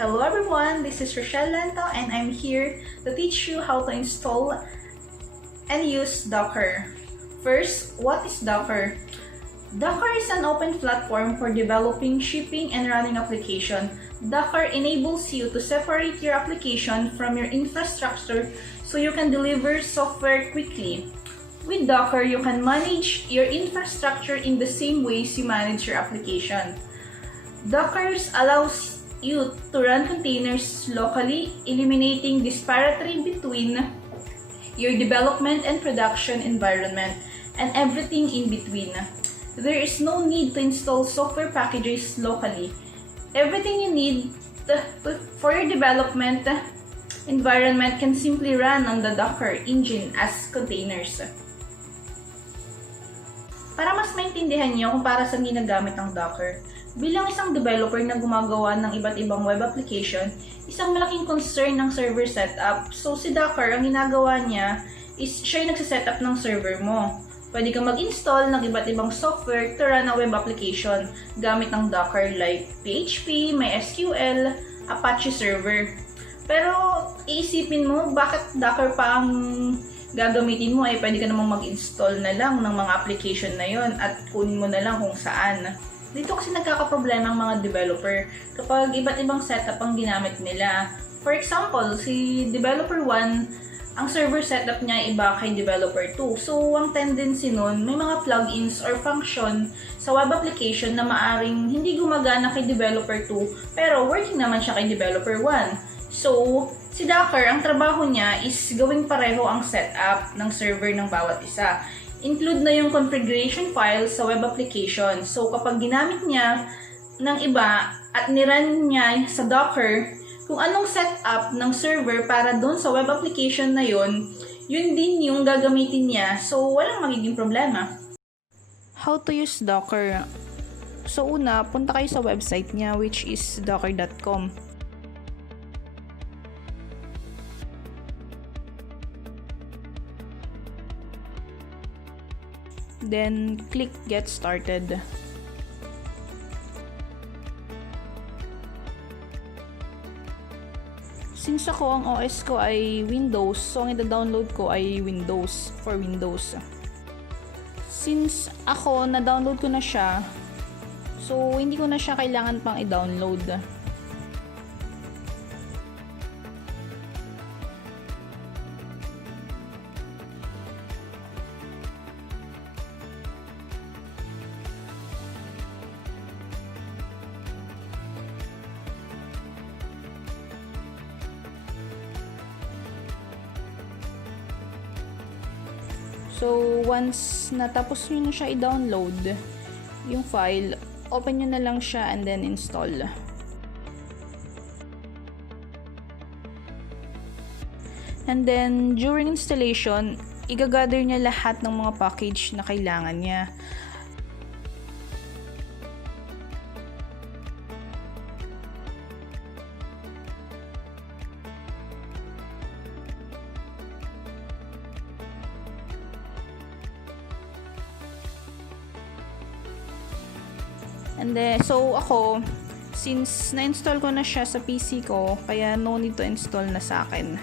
Hello everyone, this is Rochelle Lanto and I'm here to teach you how to install and use Docker. First, what is Docker? Docker is an open platform for developing, shipping, and running application. Docker enables you to separate your application from your infrastructure so you can deliver software quickly. With Docker, you can manage your infrastructure in the same ways you manage your application. Docker allows you to run containers locally, eliminating disparity between your development and production environment and everything in between. There is no need to install software packages locally. Everything you need for your development environment can simply run on the Docker engine as containers. Para mas maintindihan niyo kung para saan ginagamit ang Docker, bilang isang developer na gumagawa ng iba't ibang web application, isang malaking concern ng server setup. So si Docker, ang ginagawa niya is siya yung nagsisetup ng server mo. Pwede kang mag-install ng iba't ibang software to run ang web application gamit ng Docker like PHP, MySQL, Apache server. Pero iisipin mo, bakit Docker pa ang gagamitin mo? Pwede ka namang mag-install na lang ng mga application na yon at kunin mo na lang kung saan. Dito kasi nagkakaproblema ang mga developer kapag iba't ibang setup ang ginamit nila. For example, si developer 1, ang server setup niya iba kay developer 2. So, ang tendency nun, may mga plugins or function sa web application na maaring hindi gumagana kay developer 2, pero working naman siya kay developer 1. So, si Docker, ang trabaho niya is gawing pareho ang setup ng server ng bawat isa. Include na yung configuration file sa web application. So, kapag ginamit niya ng iba at nirun niya sa Docker, kung anong setup ng server para doon sa web application na yun, yun din yung gagamitin niya. So, walang magiging problema. How to use Docker? So, una, punta kayo sa website niya which is docker.com. Then, click Get Started. Since ako, ang OS ko ay Windows, so ang ida-download ko ay Windows, for Windows. Since ako, na-download ko na siya, so hindi ko na siya kailangan pang i-download. So, once natapos nyo na siya i-download, yung file, open nyo na lang siya and then install. And then, during installation, i-gather niya lahat ng mga package na kailangan niya. And then, so ako, since na-install ko na siya sa PC ko, kaya no need to install na sa akin.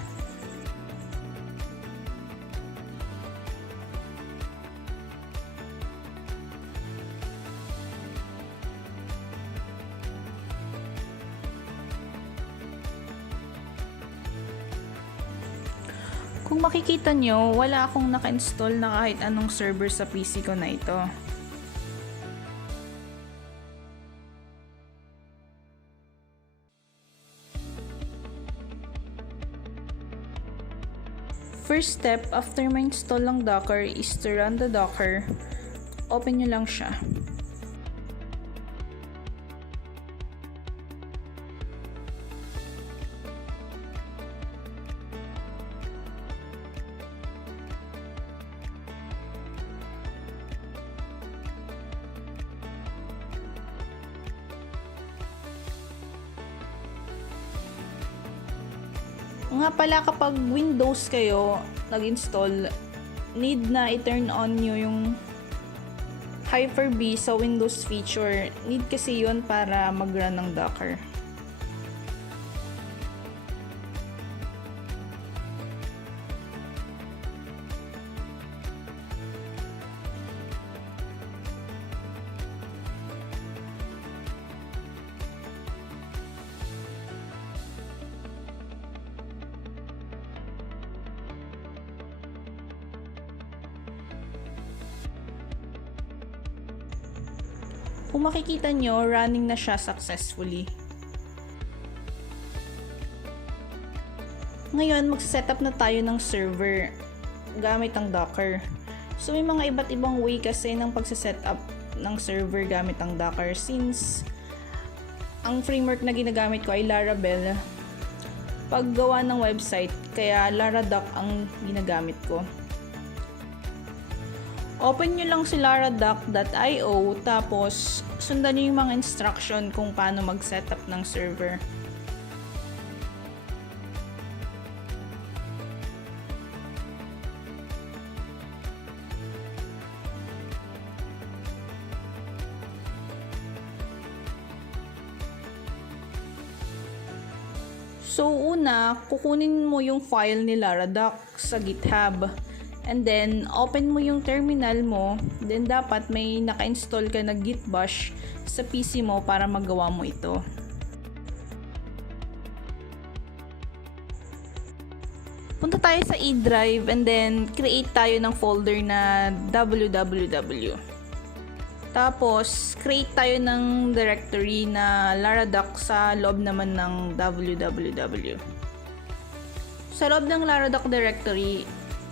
Kung makikita nyo, wala akong naka-install na kahit anong server sa PC ko na ito. First step after ma-install ng Docker is to run the Docker. Open nyo lang siya. Nga pala, kapag Windows kayo nag-install, need na i-turn on nyo yung Hyper-V sa Windows feature. Need kasi yun para mag-run ng Docker. Kung makikita nyo, running na siya successfully. Ngayon, mag-setup na tayo ng server gamit ang Docker. So, may mga iba't ibang way kasi ng pagsa-setup ng server gamit ang Docker, since ang framework na ginagamit ko ay Laravel paggawa ng website, kaya Laradoc ang ginagamit ko. Open nyo lang si laradoc.io, tapos sundan nyo yung mga instruction kung paano mag-setup ng server. So, una, kukunin mo yung file ni Laradoc sa GitHub. And then, open mo yung terminal mo. Then, dapat may naka-install ka na git bash sa PC mo para magawa mo ito. Punta tayo sa E drive and then create tayo ng folder na www. Tapos, create tayo ng directory na Laradoc sa loob naman ng www. Sa loob ng Laradoc directory,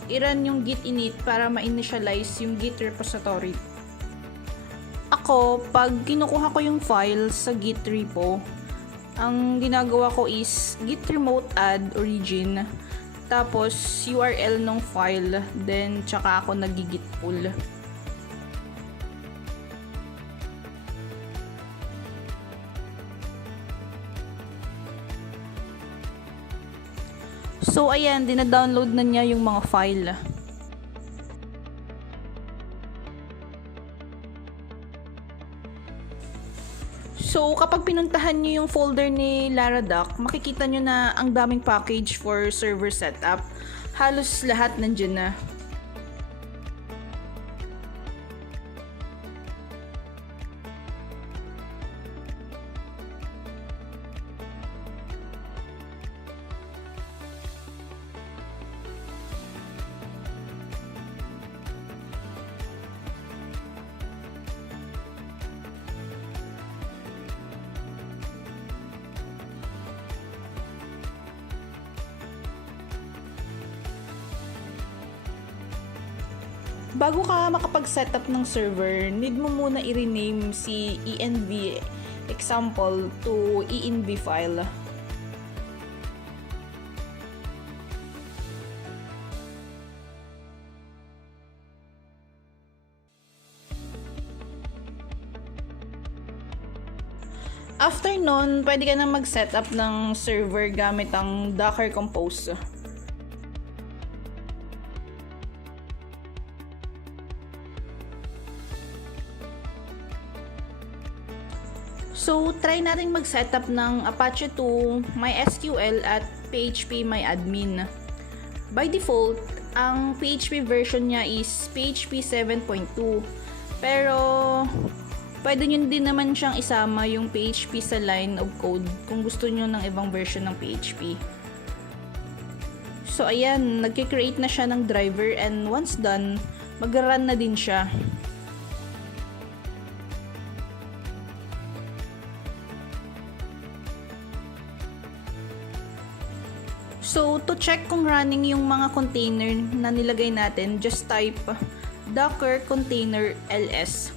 i-run yung git init para ma-initialize yung git repository. Ako, pag kinukuha ko yung file sa git repo, ang ginagawa ko is git remote add origin, tapos URL ng file, then tsaka ako nag-git pull. So, ayan, dina-download na niya yung mga file. So, kapag pinuntahan nyo yung folder ni Laradoc, makikita nyo na ang daming package for server setup. Halos lahat nandyan na. Bago ka makapag-setup ng server, need mo muna i-rename si env example to env file. After nun, pwede ka na mag-setup ng server gamit ang Docker Compose. So, try natin mag-setup ng Apache 2, MySQL at PHP MyAdmin. By default, ang PHP version niya is PHP 7.2. Pero, pwede nyo din naman siyang isama yung PHP sa line of code kung gusto nyo ng ibang version ng PHP. So, ayan, nagkikreate na siya ng driver and once done, mag-run na din siya. So, to check kung running yung mga container na nilagay natin, just type docker container ls.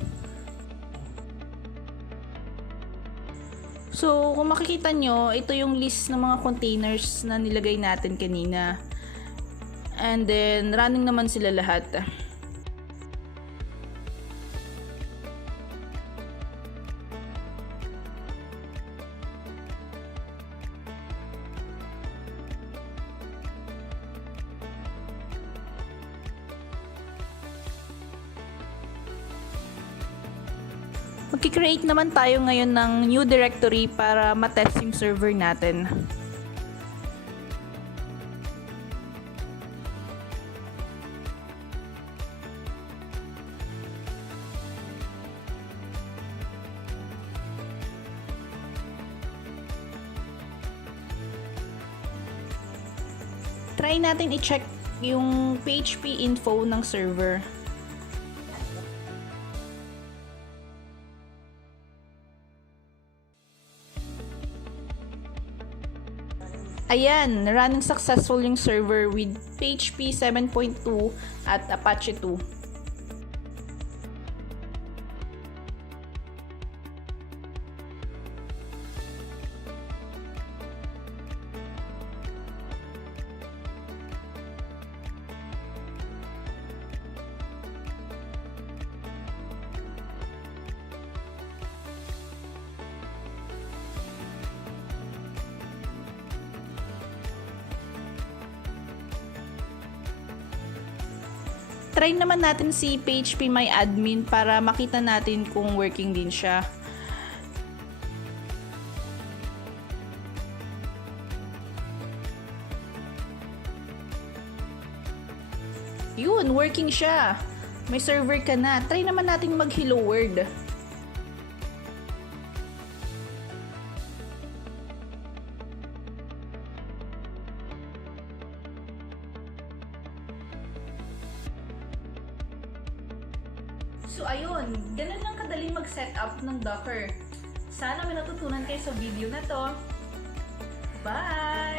So, kung makikita nyo, ito yung list ng mga containers na nilagay natin kanina. And then, running naman sila lahat. Magki-create naman tayo ngayon ng new directory para matest yung server natin. Try natin i-check yung PHP info ng server. Ayan, running successful yung server with PHP 7.2 at Apache 2. Try naman natin si PHP My Admin para makita natin kung working din siya. Yun, working siya. May server ka na. Try naman natin mag-hello world. So ayun, ganun lang kadali mag-setup ng Docker. Sana may natutunan kayo sa video na to. Bye!